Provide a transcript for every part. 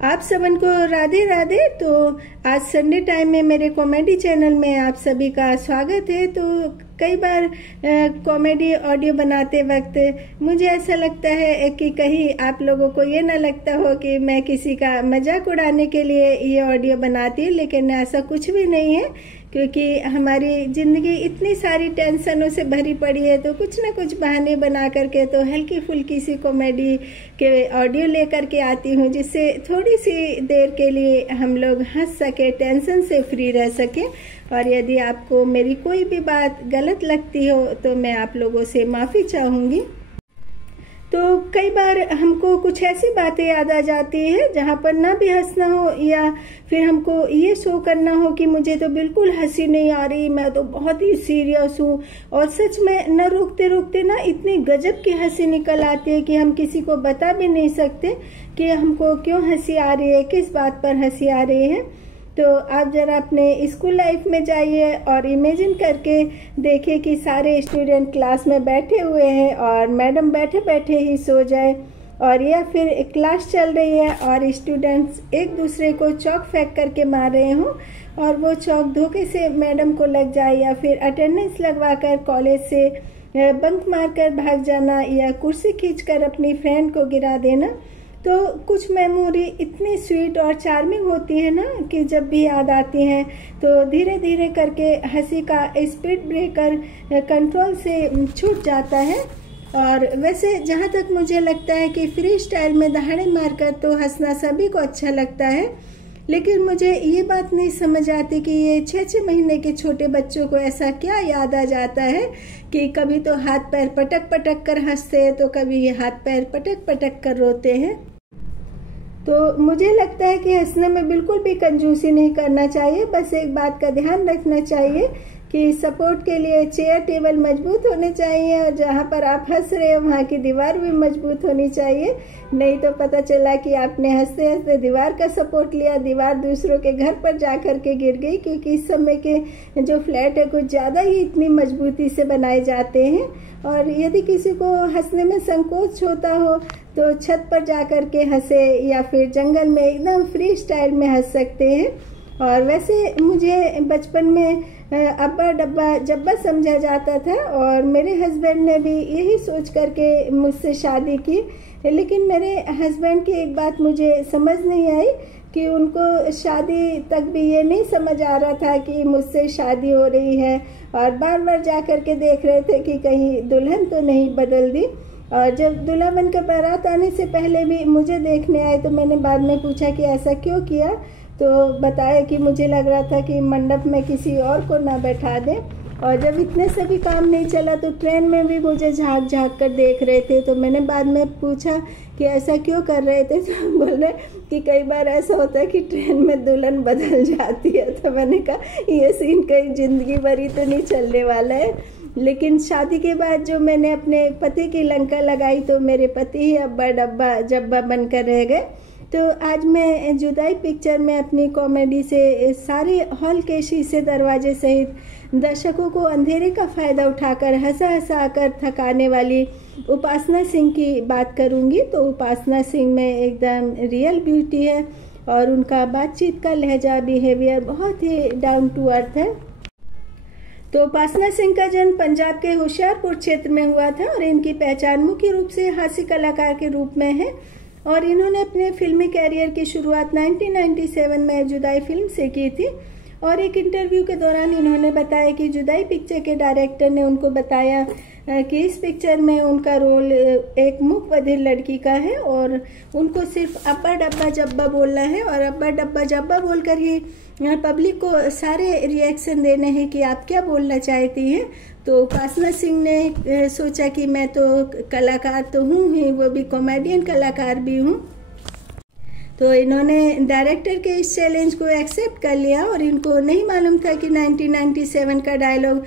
आप सबन को राधे राधे। तो आज संडे टाइम में मेरे कॉमेडी चैनल में आप सभी का स्वागत है। तो कई बार कॉमेडी ऑडियो बनाते वक्त मुझे ऐसा लगता है कि कहीं आप लोगों को ये ना लगता हो कि मैं किसी का मजाक उड़ाने के लिए ये ऑडियो बनाती हूँ, लेकिन ऐसा कुछ भी नहीं है, क्योंकि हमारी ज़िंदगी इतनी सारी टेंशनों से भरी पड़ी है। तो कुछ ना कुछ बहाने बना करके तो हल्की फुल्की सी कॉमेडी के ऑडियो लेकर के आती हूँ, जिससे थोड़ी सी देर के लिए हम लोग हंस सके, टेंशन से फ्री रह सके। और यदि आपको मेरी कोई भी बात गलत लगती हो तो मैं आप लोगों से माफ़ी चाहूँगी। तो कई बार हमको कुछ ऐसी बातें याद आ जाती है जहाँ पर ना भी हंसना हो, या फिर हमको ये शो करना हो कि मुझे तो बिल्कुल हंसी नहीं आ रही, मैं तो बहुत ही सीरियस हूँ। और सच में न रोकते रोकते ना इतनी गजब की हंसी निकल आती है कि हम किसी को बता भी नहीं सकते कि हमको क्यों हंसी आ रही है, किस बात पर हंसी आ रही है। तो आप जरा अपने स्कूल लाइफ में जाइए और इमेजिन करके देखिए कि सारे स्टूडेंट क्लास में बैठे हुए हैं और मैडम बैठे बैठे ही सो जाए, और या फिर क्लास चल रही है और स्टूडेंट्स एक दूसरे को चौक फेंक करके मार रहे हों और वो चौक धोखे से मैडम को लग जाए, या फिर अटेंडेंस लगवा कर कॉलेज से बंक मारकर भाग जाना, या कुर्सी खींचकर अपनी फ्रेंड को गिरा देना। तो कुछ मेमोरी इतनी स्वीट और चार्मिंग होती है ना कि जब भी याद आती हैं तो धीरे धीरे करके हंसी का स्पीड ब्रेकर कंट्रोल से छूट जाता है। और वैसे जहाँ तक मुझे लगता है कि फ्री स्टाइल में दहाड़े मारकर तो हंसना सभी को अच्छा लगता है, लेकिन मुझे ये बात नहीं समझ आती कि ये 6-6 महीने के छोटे बच्चों को ऐसा क्या याद आ जाता है कि कभी तो हाथ पैर पटक पटक कर हंसते हैं, तो कभी हाथ पैर पटक पटक कर रोते हैं। तो मुझे लगता है कि हंसने में बिल्कुल भी कंजूसी नहीं करना चाहिए। बस एक बात का ध्यान रखना चाहिए कि सपोर्ट के लिए चेयर टेबल मजबूत होने चाहिए, और जहाँ पर आप हंस रहे हो वहाँ की दीवार भी मजबूत होनी चाहिए। नहीं तो पता चला कि आपने हंसते हंसते दीवार का सपोर्ट लिया, दीवार दूसरों के घर पर जा कर के गिर गई, क्योंकि इस समय के जो फ्लैट है कुछ ज़्यादा ही इतनी मजबूती से बनाए जाते हैं। और यदि किसी को हंसने में संकोच होता हो तो छत पर जा कर के हंसे, या फिर जंगल में एकदम फ्री स्टाइल में हंस सकते हैं। और वैसे मुझे बचपन में अब्बा डब्बा जब्बा समझा जाता था, और मेरे हस्बैंड ने भी यही सोच करके मुझसे शादी की। लेकिन मेरे हस्बैंड की एक बात मुझे समझ नहीं आई कि उनको शादी तक भी ये नहीं समझ आ रहा था कि मुझसे शादी हो रही है, और बार बार जा कर के देख रहे थे कि कहीं दुल्हन तो नहीं बदल दी। और जब दूल्हा बनकर बारात आने से पहले भी मुझे देखने आए तो मैंने बाद में पूछा कि ऐसा क्यों किया, तो बताया कि मुझे लग रहा था कि मंडप में किसी और को ना बैठा दें। और जब इतने से भी काम नहीं चला तो ट्रेन में भी मुझे झाँक झाँक कर देख रहे थे। तो मैंने बाद में पूछा कि ऐसा क्यों कर रहे थे, तो बोल रहे कि कई बार ऐसा होता है कि ट्रेन में दुल्हन बदल जाती है। तो मैंने कहा ये सीन कहीं ज़िंदगी भर ही तो नहीं चलने वाला है। लेकिन शादी के बाद जो मैंने अपने पति की लंका लगाई तो मेरे पति ही अब्बा डब्बा जब्बा बनकर रह गए। तो आज मैं जुदाई पिक्चर में अपनी कॉमेडी से सारे हॉल के शीशे दरवाजे सहित दर्शकों को अंधेरे का फ़ायदा उठाकर हंसा हंसा कर थकाने वाली उपासना सिंह की बात करूंगी। तो उपासना सिंह में एकदम रियल ब्यूटी है, और उनका बातचीत का लहजा बिहेवियर बहुत ही डाउन टू अर्थ है। तो उपासना सिंह का जन्म पंजाब के होशियारपुर क्षेत्र में हुआ था, और इनकी पहचान मुख्य रूप से हास्य कलाकार के रूप में है। और इन्होंने अपने फिल्मी कैरियर की शुरुआत 1997 में जुदाई फिल्म से की थी। और एक इंटरव्यू के दौरान इन्होंने बताया कि जुदाई पिक्चर के डायरेक्टर ने उनको बताया कि इस पिक्चर में उनका रोल एक मूक बधिर लड़की का है, और उनको सिर्फ अब्बा डब्बा जब्बा बोलना है, और अब्बा डब्बा जब्बा बोलकर ही पब्लिक को सारे रिएक्शन देने हैं कि आप क्या बोलना चाहती हैं। तो उपासना सिंह ने सोचा कि मैं तो कलाकार तो हूँ ही, वो भी कॉमेडियन कलाकार भी हूँ। तो इन्होंने डायरेक्टर के इस चैलेंज को एक्सेप्ट कर लिया, और इनको नहीं मालूम था कि 1997 का डायलॉग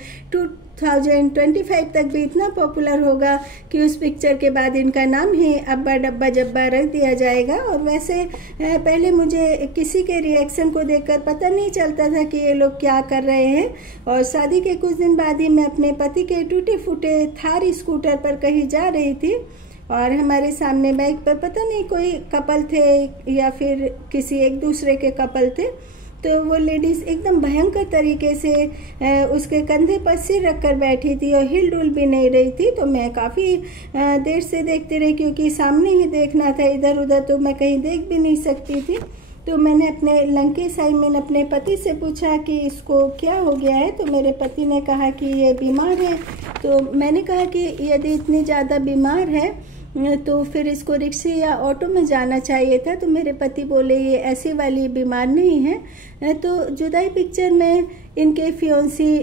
2025 तक भी इतना पॉपुलर होगा कि उस पिक्चर के बाद इनका नाम ही अब्बा डब्बा जब्बा रख दिया जाएगा। और वैसे पहले मुझे किसी के रिएक्शन को देखकर पता नहीं चलता था कि ये लोग क्या कर रहे हैं। और शादी के कुछ दिन बाद ही मैं अपने पति के टूटे फूटे थार स्कूटर पर कहीं जा रही थी, और हमारे सामने बाइक पर पता नहीं कोई कपल थे या फिर किसी एक दूसरे के कपल थे। तो वो लेडीज़ एकदम भयंकर तरीके से उसके कंधे पर सिर रखकर बैठी थी और हिल डुल भी नहीं रही थी। तो मैं काफ़ी देर से देखती रही, क्योंकि सामने ही देखना था, इधर उधर तो मैं कहीं देख भी नहीं सकती थी। तो मैंने अपने लंकेश आई मीन अपने पति से पूछा कि इसको क्या हो गया है। तो मेरे पति ने कहा कि ये बीमार है। तो मैंने कहा कि यदि इतनी ज़्यादा बीमार है तो फिर इसको रिक्शे या ऑटो में जाना चाहिए था। तो मेरे पति बोले ये ऐसी वाली बीमार नहीं है। तो जुदाई पिक्चर में इनके फियोंसी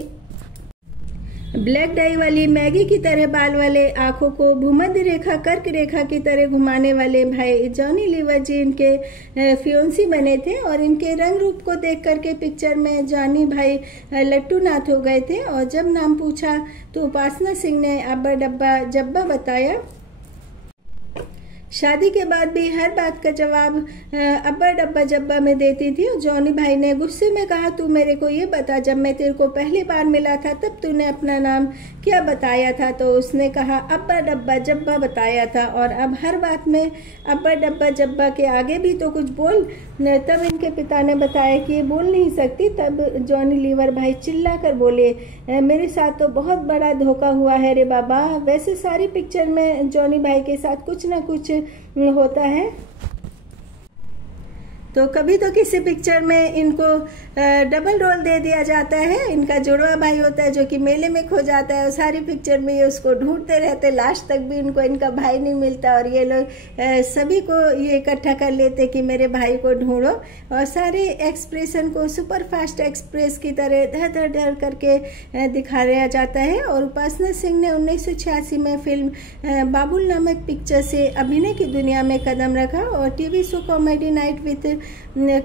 ब्लैक डाई वाली मैगी की तरह बाल वाले, आंखों को भूमध्य रेखा कर्क रेखा की तरह घुमाने वाले भाई जॉनी लीवर जी इनके फियोंसी बने थे। और इनके रंग रूप को देख करके पिक्चर में जॉनी भाई लट्टू नाथ हो गए थे। और जब नाम पूछा तो उपासना सिंह ने अब्बा डब्बा जब्बा बताया। शादी के बाद भी हर बात का जवाब अब्बा डब्बा जब्बा में देती थी। और जॉनी भाई ने गुस्से में कहा, तू मेरे को ये बता, जब मैं तेरे को पहली बार मिला था तब तूने अपना नाम क्या बताया था? तो उसने कहा अब्बा डब्बा जब्बा बताया था। और अब हर बात में अब्बा डब्बा जब्बा के आगे भी तो कुछ बोल। तब इनके पिता ने बताया कि ये बोल नहीं सकती। तब जॉनी लीवर भाई चिल्ला कर बोले, मेरे साथ तो बहुत बड़ा धोखा हुआ है रे बाबा। वैसे सारी पिक्चर में जॉनी भाई के साथ कुछ ना कुछ होता है। तो कभी तो किसी पिक्चर में इनको डबल रोल दे दिया जाता है। इनका जुड़वा भाई होता है जो कि मेले में खो जाता है और सारी पिक्चर में ये उसको ढूंढते रहते, लास्ट तक भी इनको इनका भाई नहीं मिलता। और ये लोग सभी को ये इकट्ठा कर लेते कि मेरे भाई को ढूंढो। और सारे एक्सप्रेशन को सुपर फास्ट एक्सप्रेस की तरह धर धर धर करके दिखाया जाता है। और उपासना सिंह ने 1986 में फिल्म बाबुल नामक पिक्चर से अभिनय की दुनिया में कदम रखा और TV show comedy night with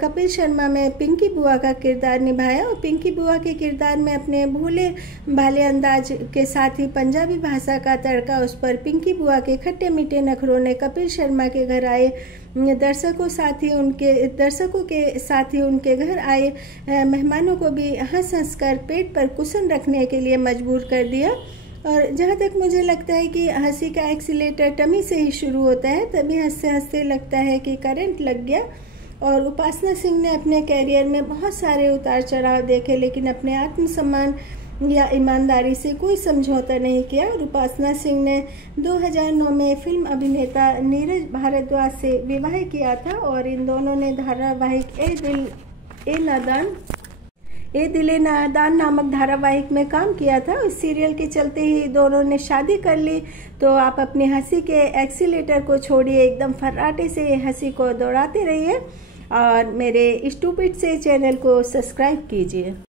Kapil Sharma में पिंकी बुआ का किरदार निभाया। और पिंकी बुआ के किरदार में अपने भोले भाले अंदाज के साथ ही पंजाबी भाषा का तड़का उस पर पिंकी बुआ के खट्टे मीठे नखरों ने कपिल शर्मा के घर आए दर्शकों के साथ ही उनके घर आए मेहमानों को भी हंस हंस कर पेट पर कुशन रखने के लिए मजबूर कर दिया। और जहाँ तक मुझे लगता है कि हंसी का एक्सीलेटर टमी से ही शुरू होता है, तभी हंसते हंसते लगता है कि करंट लग गया। और उपासना सिंह ने अपने कैरियर में बहुत सारे उतार चढ़ाव देखे, लेकिन अपने आत्मसम्मान या ईमानदारी से कोई समझौता नहीं किया। और उपासना सिंह ने 2009 में फिल्म अभिनेता नीरज भारद्वाज से विवाह किया था। और इन दोनों ने धारावाहिक ए दिले नादान नामक धारावाहिक में काम किया था। इस सीरियल के चलते ही दोनों ने शादी कर ली। तो आप अपनी हंसी के एक्सीलेटर को छोड़िए, एकदम फर्राटे से हंसी को दौड़ाते रहिए और मेरे स्टूपिड से चैनल को सब्सक्राइब कीजिए।